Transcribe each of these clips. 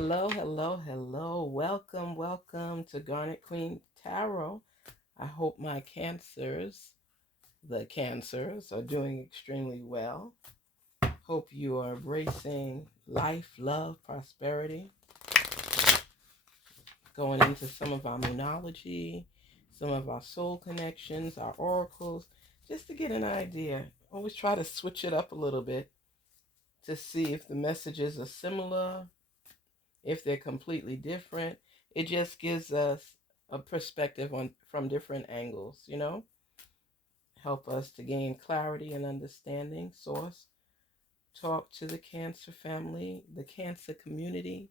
Hello, hello, hello. Welcome to Garnetqueentarot. I hope my the cancers, are doing extremely well. Hope you are embracing life, love, prosperity. Going into some of our moonology, some of our soul connections, our oracles, just to get an idea. Always try to switch it up a little bit to see if the messages are similar, if they're completely different. It just gives us a perspective on from different angles, help us to gain clarity and understanding. Source, talk to the Cancer family, the Cancer community.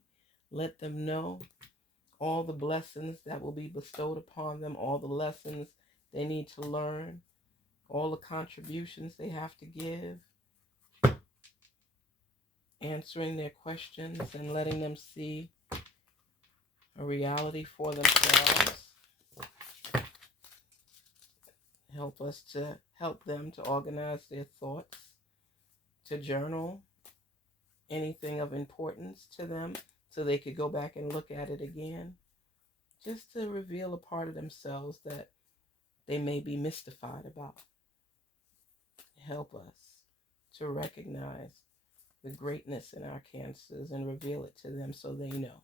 Let them know all the blessings that will be bestowed upon them, all the lessons they need to learn, all the contributions they have to give, answering their questions and letting them see a reality for themselves. Help them to organize their thoughts, to journal anything of importance to them so they could go back and look at it again, just to reveal a part of themselves that they may be mystified about. Help us to recognize the greatness in our cancers and reveal it to them so they know.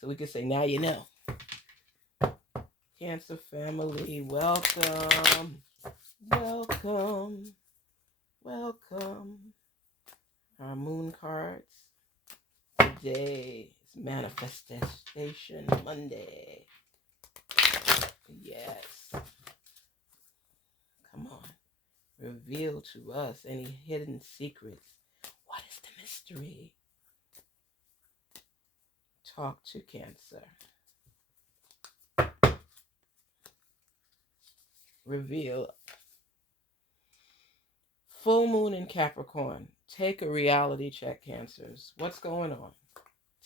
So we can say, now you know. Cancer family, welcome. Our moon cards. Today is Manifestation Monday. Yes. Come on. Reveal to us any hidden secrets. What is the mystery? Talk to Cancer. Reveal. Full moon in Capricorn. Take a reality check, Cancers. What's going on?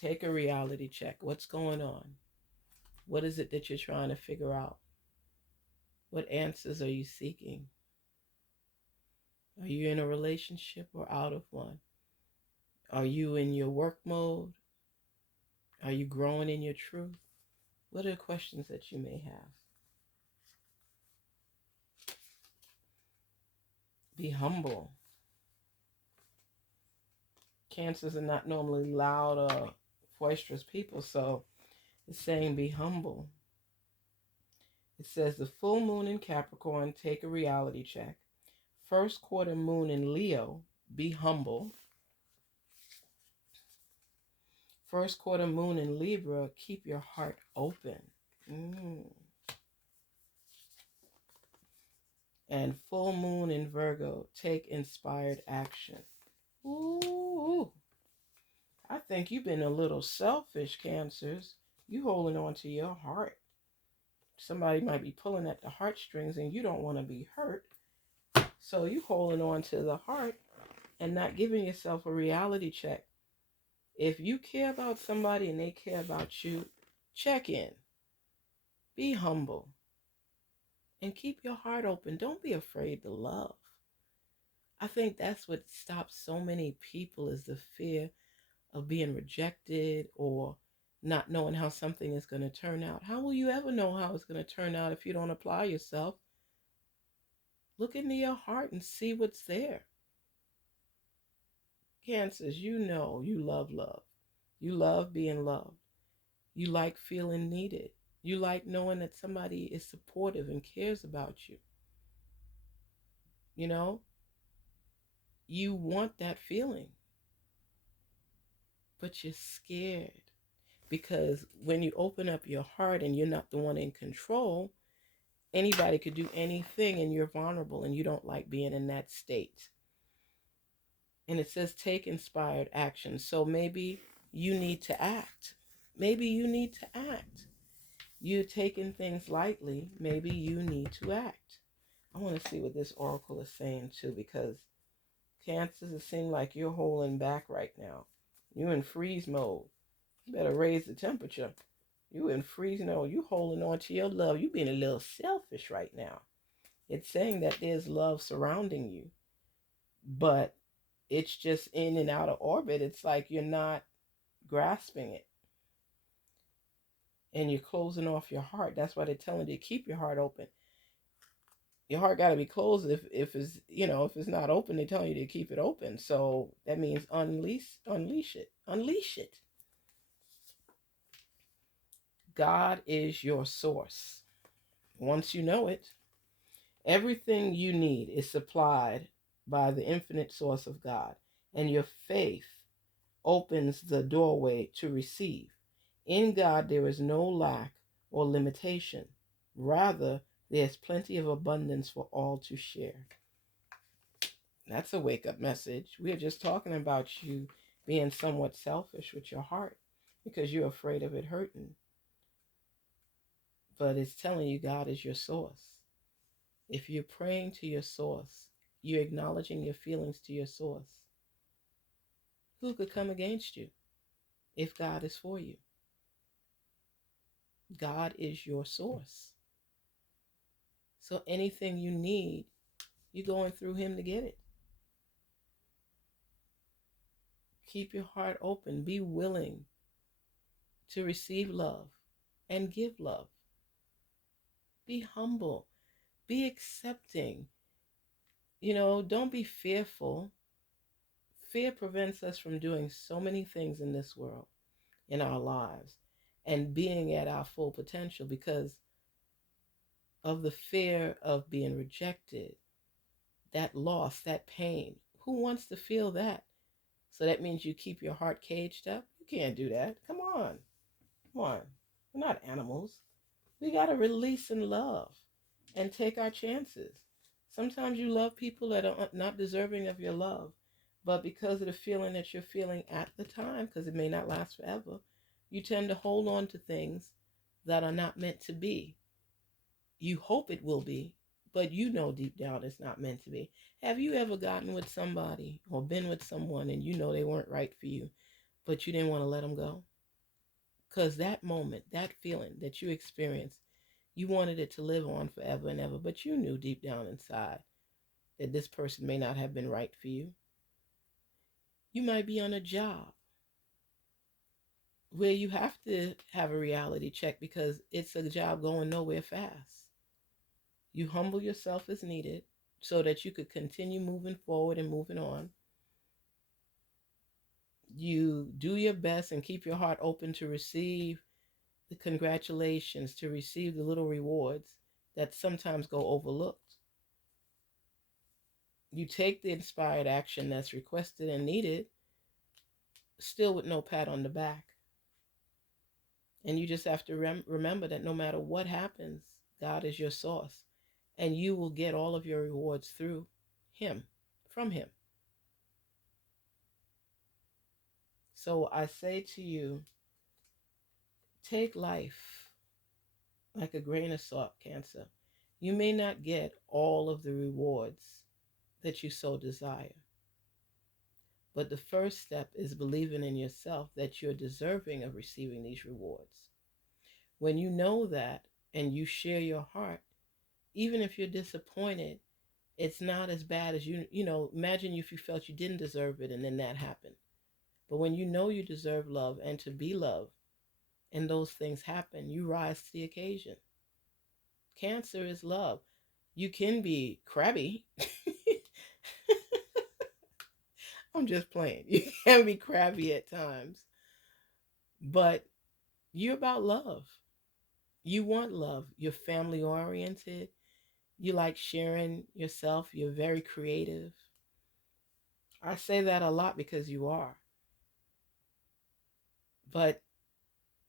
Take a reality check. What's going on? What is it that you're trying to figure out? What answers are you seeking? Are you in a relationship or out of one? Are you in your work mode? Are you growing in your truth? What are the questions that you may have? Be humble. Cancers are not normally loud or boisterous people, so it's saying be humble. It says the full moon in Capricorn, take a reality check. First quarter moon in Leo, be humble. First quarter moon in Libra, keep your heart open. And full moon in Virgo, take inspired action. Ooh, I think you've been a little selfish, Cancers. You holding on to your heart. Somebody might be pulling at the heartstrings and you don't want to be hurt. So you holding on to the heart and not giving yourself a reality check. If you care about somebody and they care about you, check in. Be humble. And keep your heart open. Don't be afraid to love. I think that's what stops so many people is the fear of being rejected or not knowing how something is going to turn out. How will you ever know how it's going to turn out if you don't apply yourself? Look into your heart and see what's there. Cancers, you know you love love. You love being loved. You like feeling needed. You like knowing that somebody is supportive and cares about you. You know, you want that feeling, but you're scared because when you open up your heart and you're not the one in control, anybody could do anything and you're vulnerable and you don't like being in that state. And it says take inspired action. So maybe you need to act. Maybe you need to act. You're taking things lightly. Maybe you need to act. I want to see what this oracle is saying too, because Cancers, it seems like you're holding back right now. You're in freeze mode. You better raise the temperature. You in freeze mode. You holding on to your love. You being a little selfish right now. It's saying that there's love surrounding you, but it's just in and out of orbit. It's like you're not grasping it. and you're closing off your heart. That's why they're telling you to keep your heart open. Your heart got to be closed. If it's, if it's not open, they're telling you to keep it open. So that means unleash it. God is your source. Once you know it, everything you need is supplied by the infinite source of God, and your faith opens the doorway to receive. In God, there is no lack or limitation. Rather, there's plenty of abundance for all to share. That's a wake up message. We're just talking about you being somewhat selfish with your heart because you're afraid of it hurting. But it's telling you God is your source. If you're praying to your source, you're acknowledging your feelings to your source. Who could come against you if God is for you? God is your source. So anything you need, you're going through Him to get it. Keep your heart open. Be willing to receive love and give love. Be humble. Be accepting. Don't be fearful. Fear prevents us from doing so many things in this world, in our lives, and being at our full potential because of the fear of being rejected, that loss, that pain. Who wants to feel that? So that means you keep your heart caged up? You can't do that. Come on. Come on. We're not animals. We got to release and love and take our chances. Sometimes you love people that are not deserving of your love, but because of the feeling that you're feeling at the time, because it may not last forever, you tend to hold on to things that are not meant to be. You hope it will be, but you know deep down it's not meant to be. Have you ever gotten with somebody or been with someone and you know they weren't right for you, but you didn't want to let them go? Because that moment, that feeling that you experienced, you wanted it to live on forever and ever, but you knew deep down inside that this person may not have been right for you. You might be on a job where you have to have a reality check because it's a job going nowhere fast. You humble yourself as needed so that you could continue moving forward and moving on. You do your best and keep your heart open to receive the congratulations, to receive the little rewards that sometimes go overlooked. You take the inspired action that's requested and needed, still with no pat on the back. And you just have to remember that no matter what happens, God is your source. And you will get all of your rewards through Him, from Him. So I say to you, take life like a grain of salt, Cancer. You may not get all of the rewards that you so desire. But the first step is believing in yourself that you're deserving of receiving these rewards. When you know that and you share your heart, even if you're disappointed, it's not as bad as imagine if you felt you didn't deserve it and then that happened. But when you know you deserve love and to be loved, and those things happen, you rise to the occasion. Cancer is love. You can be crabby. I'm just playing. You can be crabby at times, but you're about love. You want love. You're family oriented. You like sharing yourself. You're very creative. I say that a lot because you are. But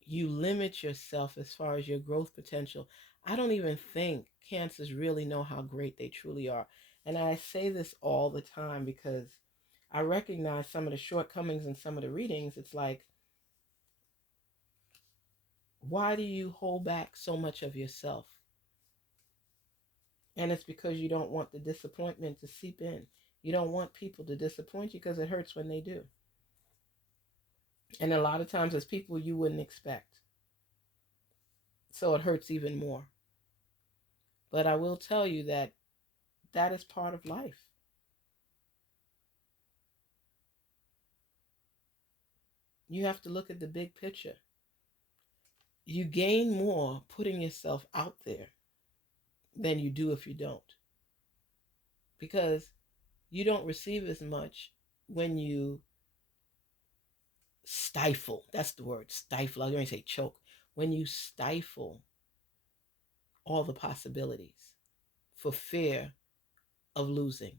you limit yourself as far as your growth potential. I don't even think cancers really know how great they truly are. And I say this all the time because I recognize some of the shortcomings in some of the readings. It's like, why do you hold back so much of yourself? And it's because you don't want the disappointment to seep in. You don't want people to disappoint you because it hurts when they do. And a lot of times it's people you wouldn't expect. So it hurts even more. But I will tell you that that is part of life. You have to look at the big picture. you gain more putting yourself out there than you do if you don't. Because you don't receive as much when you stifle. That's the word, stifle. I was going to say choke. When you stifle all the possibilities for fear of losing.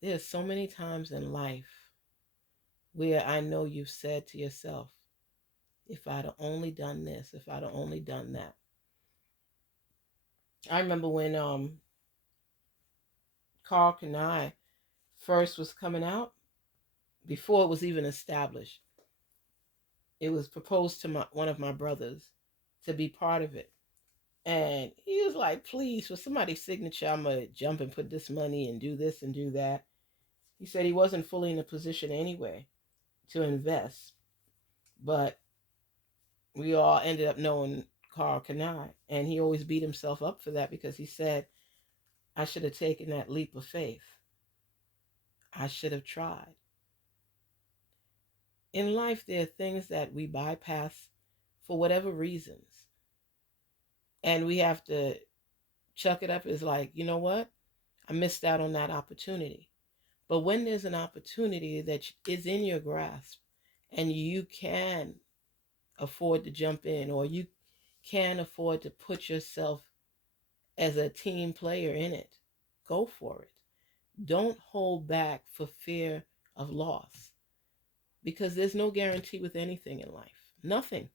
There's so many times in life where I know you've said to yourself, if I'd have only done this, if I'd have only done that. I remember when Carl Kanai first was coming out, before it was even established. It was proposed to one of my brothers to be part of it. And he was like, please, for somebody's signature, I'm going to jump and put this money and do this and do that. He said he wasn't fully in a position anyway to invest. But we all ended up knowing Carl Kanai. And he always beat himself up for that because he said, I should have taken that leap of faith. I should have tried. In life, there are things that we bypass for whatever reasons. And we have to chuck it up as like, you know what? I missed out on that opportunity. But when there's an opportunity that is in your grasp and you can afford to jump in, or you can afford to put yourself as a team player in it, go for it. Don't hold back for fear of loss, because there's no guarantee with anything in life. Nothing.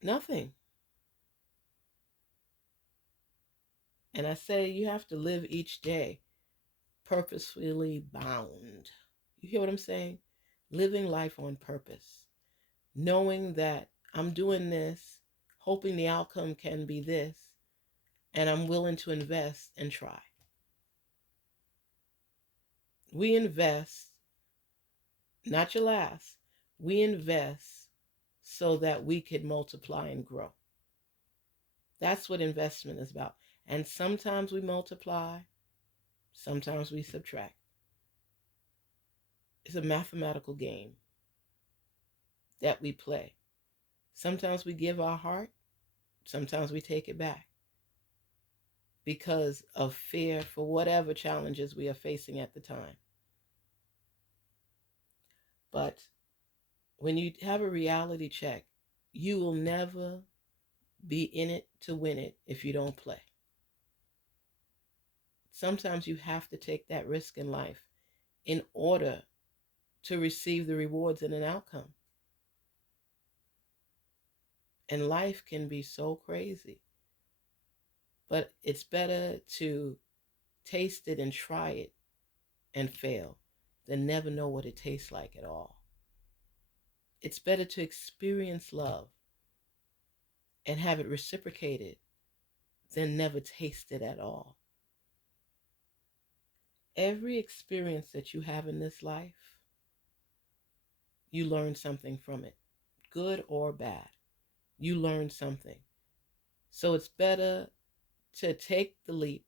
Nothing. And I say you have to live each day purposefully bound. You hear what I'm saying? Living life on purpose. Knowing that I'm doing this, hoping the outcome can be this, and I'm willing to invest and try. We invest, not your last, we invest so that we could multiply and grow. That's what investment is about. And sometimes we multiply, sometimes we subtract. It's a mathematical game that we play. Sometimes we give our heart, sometimes we take it back because of fear for whatever challenges we are facing at the time. But when you have a reality check, you will never be in it to win it if you don't play. Sometimes you have to take that risk in life in order to receive the rewards and an outcome. And life can be so crazy. But it's better to taste it and try it and fail than never know what it tastes like at all. It's better to experience love and have it reciprocated than never taste it at all. Every experience that you have in this life, you learn something from it, good or bad. You learn something. So it's better to take the leap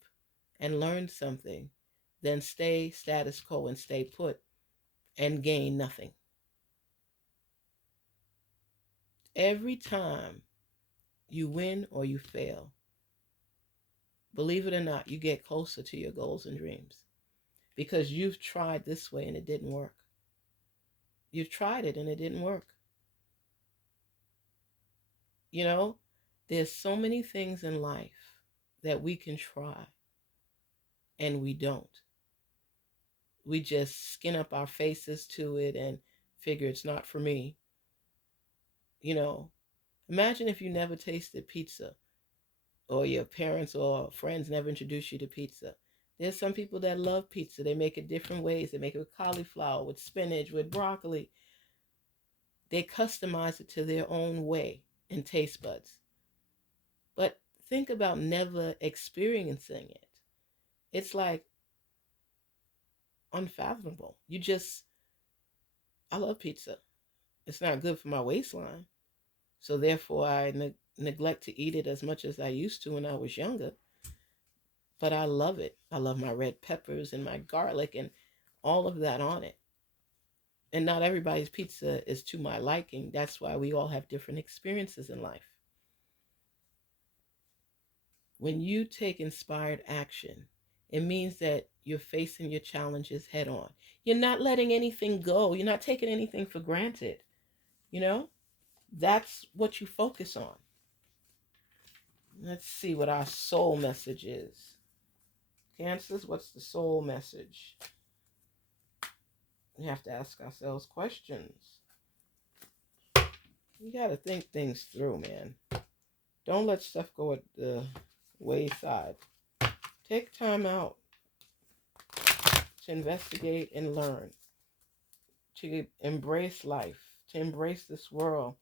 and learn something than stay status quo and stay put and gain nothing. Every time you win or you fail, believe it or not, you get closer to your goals and dreams because you've tried this way and it didn't work. You've tried it and it didn't work. You know, there's so many things in life that we can try and we don't. We just skin up our faces to it and figure it's not for me. You know, imagine if you never tasted pizza, or your parents or friends never introduced you to pizza. There's some people that love pizza. They make it different ways. They make it with cauliflower, with spinach, with broccoli. They customize it to their own way and taste buds. But think about never experiencing it. It's like unfathomable. I love pizza. It's not good for my waistline. So therefore, I neglect to eat it as much as I used to when I was younger. But I love it. I love my red peppers and my garlic and all of that on it. And not everybody's pizza is to my liking. That's why we all have different experiences in life. When you take inspired action, it means that you're facing your challenges head on. You're not letting anything go. You're not taking anything for granted. You know, that's what you focus on. Let's see what our soul message is. Cancers, what's the soul message? We have to ask ourselves questions. You got to think things through, man. Don't let stuff go at the wayside. Take time out to investigate and learn, to embrace life, to embrace this world,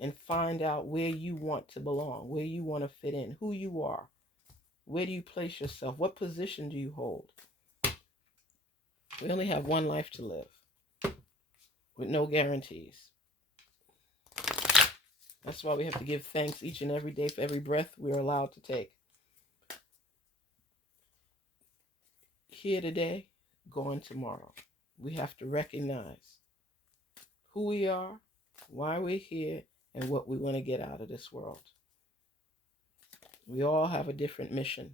and find out where you want to belong, where you want to fit in, who you are, where do you place yourself, what position do you hold. We only have one life to live with no guarantees. That's why we have to give thanks each and every day for every breath we're allowed to take. Here today, gone tomorrow. We have to recognize who we are, why we're here, and what we want to get out of this world. We all have a different mission.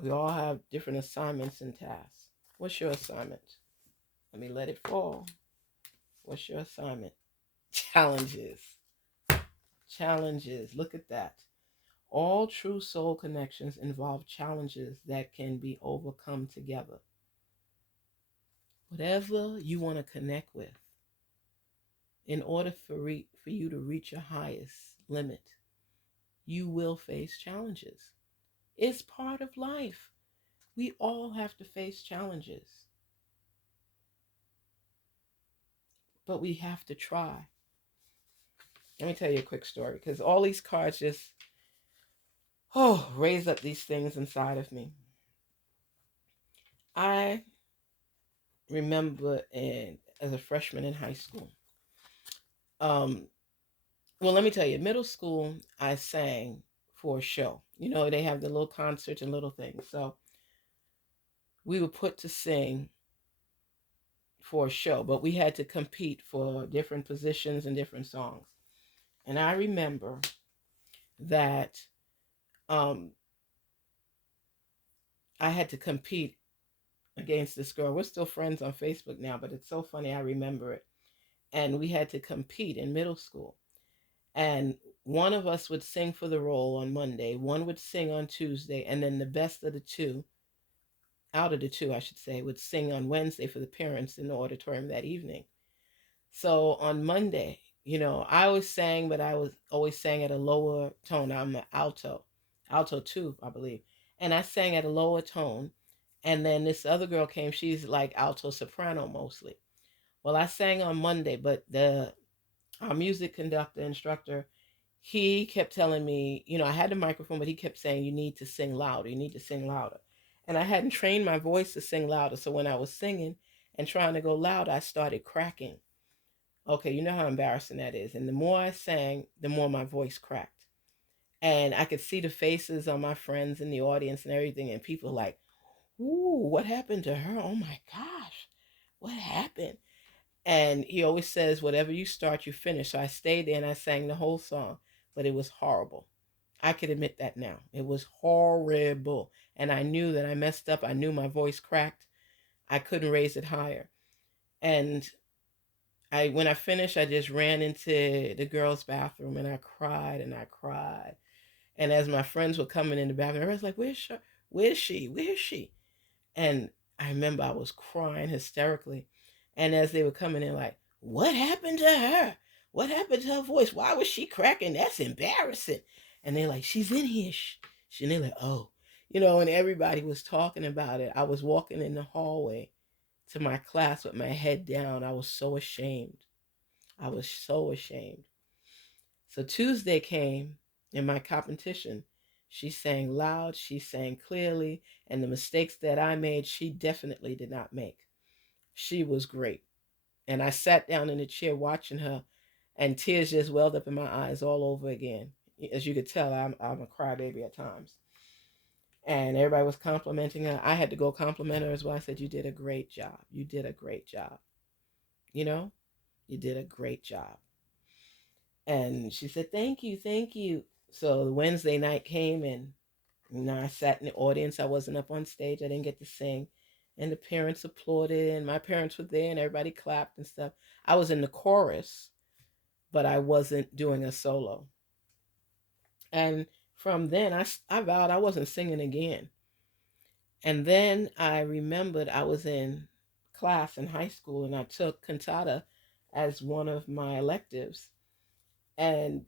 We all have different assignments and tasks. What's your assignment? Let me let it fall. What's your assignment? Challenges. Challenges. Look at that. All true soul connections involve challenges that can be overcome together. Whatever you want to connect with, in order for you to reach your highest limit, you will face challenges. It's part of life. We all have to face challenges. But we have to try. Let me tell you a quick story, because all these cards just, raise up these things inside of me. I remember as a freshman in high school. Well, let me tell you, middle school, I sang for a show. You know, they have the little concerts and little things. So we were put to sing for a show, but we had to compete for different positions and different songs. And I remember that I had to compete against this girl. We're still friends on Facebook now, but it's so funny. I remember it. And we had to compete in middle school. And one of us would sing for the role on Monday, one would sing on Tuesday, and then the best of the two, out of the two, I should say, would sing on Wednesday for the parents in the auditorium that evening. So on Monday, I always sang, but I was always sang at a lower tone. I'm an alto 2, I believe. And I sang at a lower tone. And then this other girl came, she's like alto soprano mostly. Well, I sang on Monday, but our music conductor, instructor, he kept telling me, I had the microphone, but he kept saying, you need to sing louder. You need to sing louder. And I hadn't trained my voice to sing louder. So when I was singing and trying to go loud, I started cracking. Okay, you know how embarrassing that is. And the more I sang, the more my voice cracked. And I could see the faces on my friends in the audience and everything. And people like, ooh, what happened to her? Oh my gosh, what happened? And he always says, whatever you start, you finish. So I stayed there and I sang the whole song, but it was horrible. I could admit that now. It was horrible. And I knew that I messed up. I knew my voice cracked. I couldn't raise it higher. And when I finished, I just ran into the girls' bathroom and I cried and I cried. And as my friends were coming in the bathroom, I was like, where's she? Where's she? Where's she? And I remember I was crying hysterically. And as they were coming in, like, what happened to her? What happened to her voice? Why was she cracking? That's embarrassing. And they're like, she's in here. And they're like, oh. And everybody was talking about it. I was walking in the hallway to my class with my head down. I was so ashamed. I was so ashamed. So Tuesday came in my competition. She sang loud, she sang clearly, and the mistakes that I made, she definitely did not make. She was great. And I sat down in the chair watching her, and tears just welled up in my eyes all over again. As you could tell, I'm a crybaby at times. And everybody was complimenting her. I had to go compliment her as well. I said, you did a great job. You did a great job. You know, you did a great job. And she said, thank you, thank you. So Wednesday night came, and I sat in the audience. I wasn't up on stage. I didn't get to sing. And the parents applauded, and my parents were there, and everybody clapped and stuff. I was in the chorus, but I wasn't doing a solo. And from then, I vowed I wasn't singing again. And then I remembered I was in class in high school, and I took cantata as one of my electives. And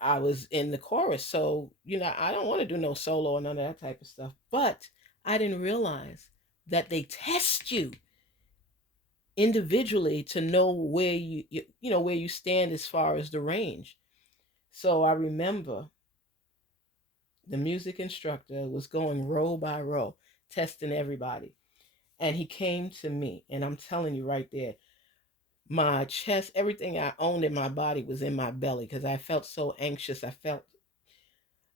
I was in the chorus. So, I don't want to do no solo or none of that type of stuff. But I didn't realize that they test you individually to know where where you stand as far as the range. So I remember the music instructor was going row by row, testing everybody. And he came to me, and I'm telling you right there, my chest, everything I owned in my body was in my belly because I felt so anxious.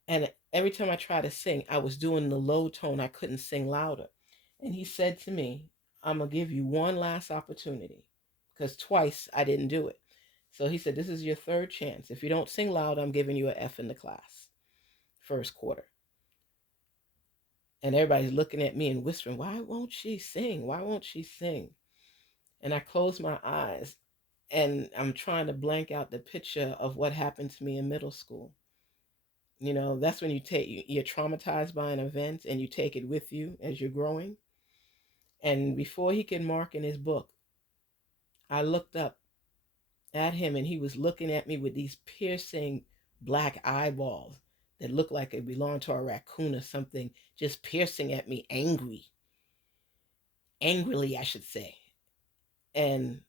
And every time I tried to sing, I was doing the low tone. I couldn't sing louder. And he said to me, I'm going to give you one last opportunity because twice I didn't do it. So he said, this is your third chance. If you don't sing loud, I'm giving you an F in the class, first quarter. And everybody's looking at me and whispering, why won't she sing? Why won't she sing? And I closed my eyes, and I'm trying to blank out the picture of what happened to me in middle school. That's when you're traumatized by an event and you take it with you as you're growing. And before he could mark in his book, I looked up at him, and he was looking at me with these piercing black eyeballs that looked like it belonged to a raccoon or something, just piercing at me angrily, I should say. And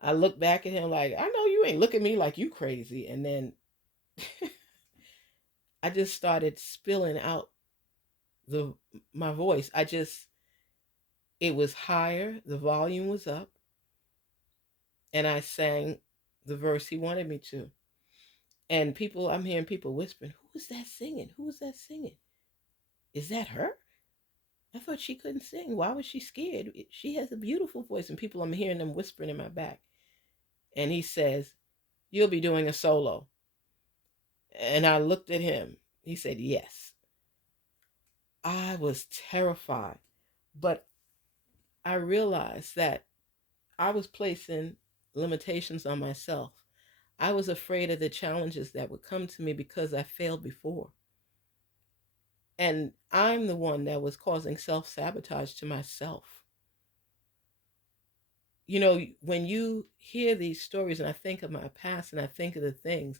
I looked back at him like, I know you ain't look at me like you crazy. And then I just started spilling out the my voice. It was higher, the volume was up, and I sang the verse he wanted me to. And I'm hearing people whispering, who is that singing? Who is that singing? Is that her? I thought she couldn't sing. Why was she scared? She has a beautiful voice. And I'm hearing them whispering in my back. And he says, you'll be doing a solo. And I looked at him. He said, yes. I was terrified. But I realized that I was placing limitations on myself. I was afraid of the challenges that would come to me because I failed before. And I'm the one that was causing self-sabotage to myself. When you hear these stories, and I think of my past and I think of the things,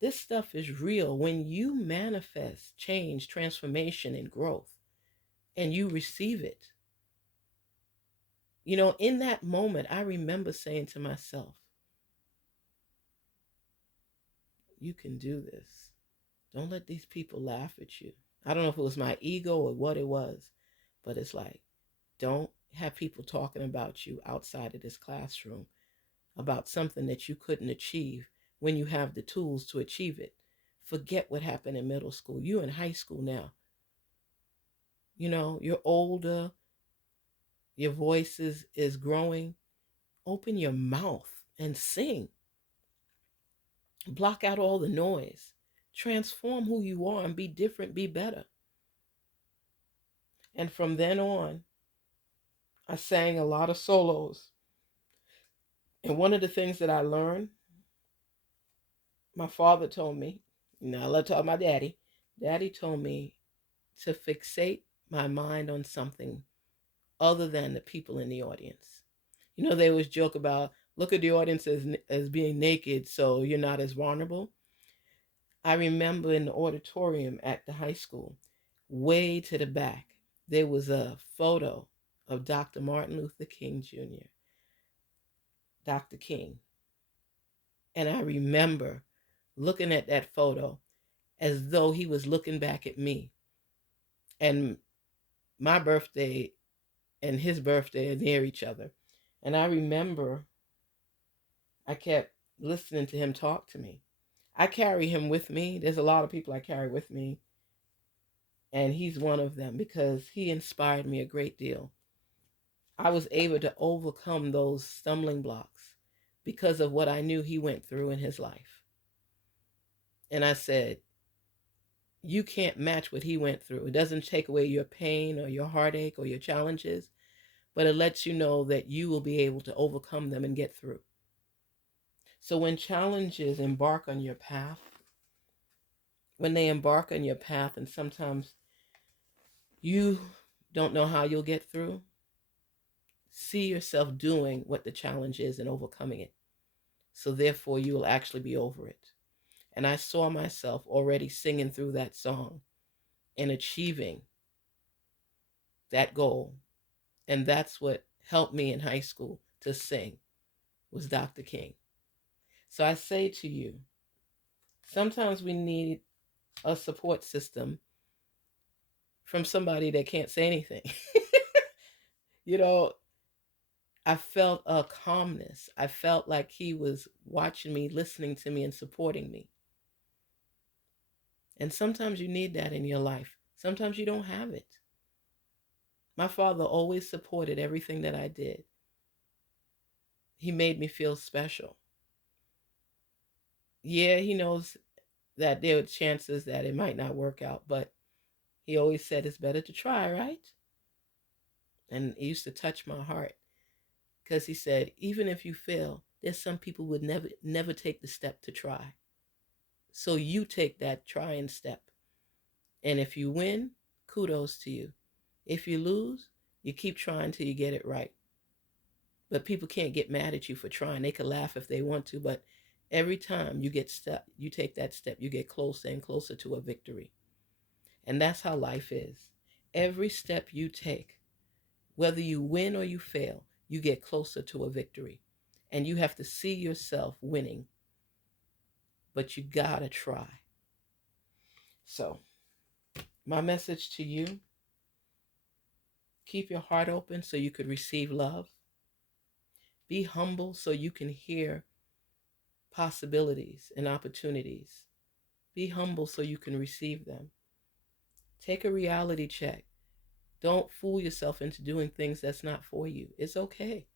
this stuff is real. When you manifest change, transformation, and growth, and you receive it, in that moment, I remember saying to myself, you can do this. Don't let these people laugh at you. I don't know if it was my ego or what it was, but it's like, don't have people talking about you outside of this classroom about something that you couldn't achieve when you have the tools to achieve it. Forget what happened in middle school. You're in high school now. You're older. Your voice is growing. Open your mouth and sing. Block out all the noise. Transform who you are and be different, be better. And from then on, I sang a lot of solos. And one of the things that I learned, my father told me, I love to talk my daddy. Daddy told me to fixate my mind on something other than the people in the audience. They always joke about, look at the audience as being naked so you're not as vulnerable. I remember in the auditorium at the high school, way to the back, there was a photo of Dr. Martin Luther King Jr., Dr. King. And I remember looking at that photo as though he was looking back at me. And my birthday and his birthday are near each other. And I remember I kept listening to him talk to me. I carry him with me. There's a lot of people I carry with me. And he's one of them because he inspired me a great deal. I was able to overcome those stumbling blocks because of what I knew he went through in his life. And I said, you can't match what he went through. It doesn't take away your pain or your heartache or your challenges, but it lets you know that you will be able to overcome them and get through. So when challenges embark on your path, when they embark on your path, and sometimes you don't know how you'll get through, see yourself doing what the challenge is and overcoming it. So therefore, you will actually be over it. And I saw myself already singing through that song and achieving that goal. And that's what helped me in high school to sing, was Dr. King. So I say to you, sometimes we need a support system from somebody that can't say anything. You know, I felt a calmness. I felt like he was watching me, listening to me, and supporting me. And sometimes you need that in your life. Sometimes you don't have it. My father always supported everything that I did. He made me feel special. Yeah, he knows that there are chances that it might not work out, but he always said it's better to try, right? And it used to touch my heart because he said, even if you fail, there's some people would never take the step to try. So you take that trying step. And if you win, kudos to you. If you lose, you keep trying till you get it right. But people can't get mad at you for trying. They can laugh if they want to, but every time you take that step, you get closer and closer to a victory. And that's how life is. Every step you take, whether you win or you fail, you get closer to a victory. And you have to see yourself winning, but you gotta try. So, my message to you, keep your heart open so you could receive love. Be humble so you can hear possibilities and opportunities. Be humble so you can receive them. Take a reality check. Don't fool yourself into doing things that's not for you. It's okay,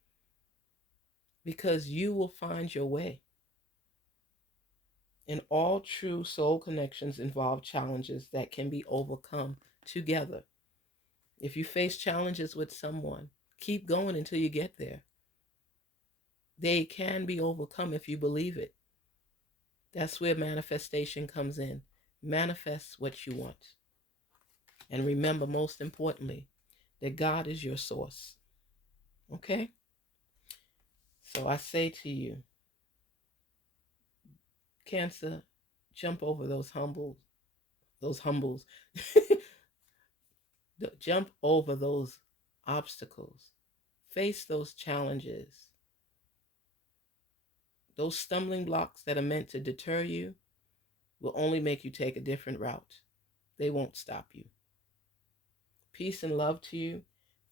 because you will find your way. And all true soul connections involve challenges that can be overcome together. If you face challenges with someone, keep going until you get there. They can be overcome if you believe it. That's where manifestation comes in. Manifest what you want. And remember, most importantly, that God is your source. Okay? So I say to you, Cancer, jump over those humbles. Jump over those obstacles. Face those challenges. Those stumbling blocks that are meant to deter you will only make you take a different route. They won't stop you. Peace and love to you.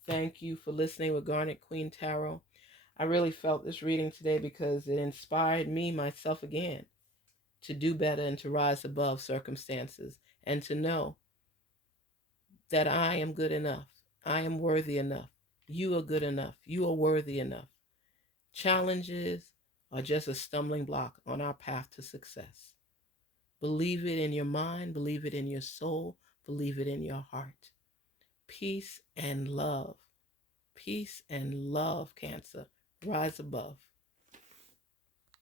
Thank you for listening with Garnetqueentarot. I really felt this reading today because it inspired me, myself again, to do better and to rise above circumstances and to know that I am good enough. I am worthy enough. You are good enough. You are worthy enough. Challenges are just a stumbling block on our path to success. Believe it in your mind, believe it in your soul, believe it in your heart. Peace and love. Peace and love, Cancer. Rise above.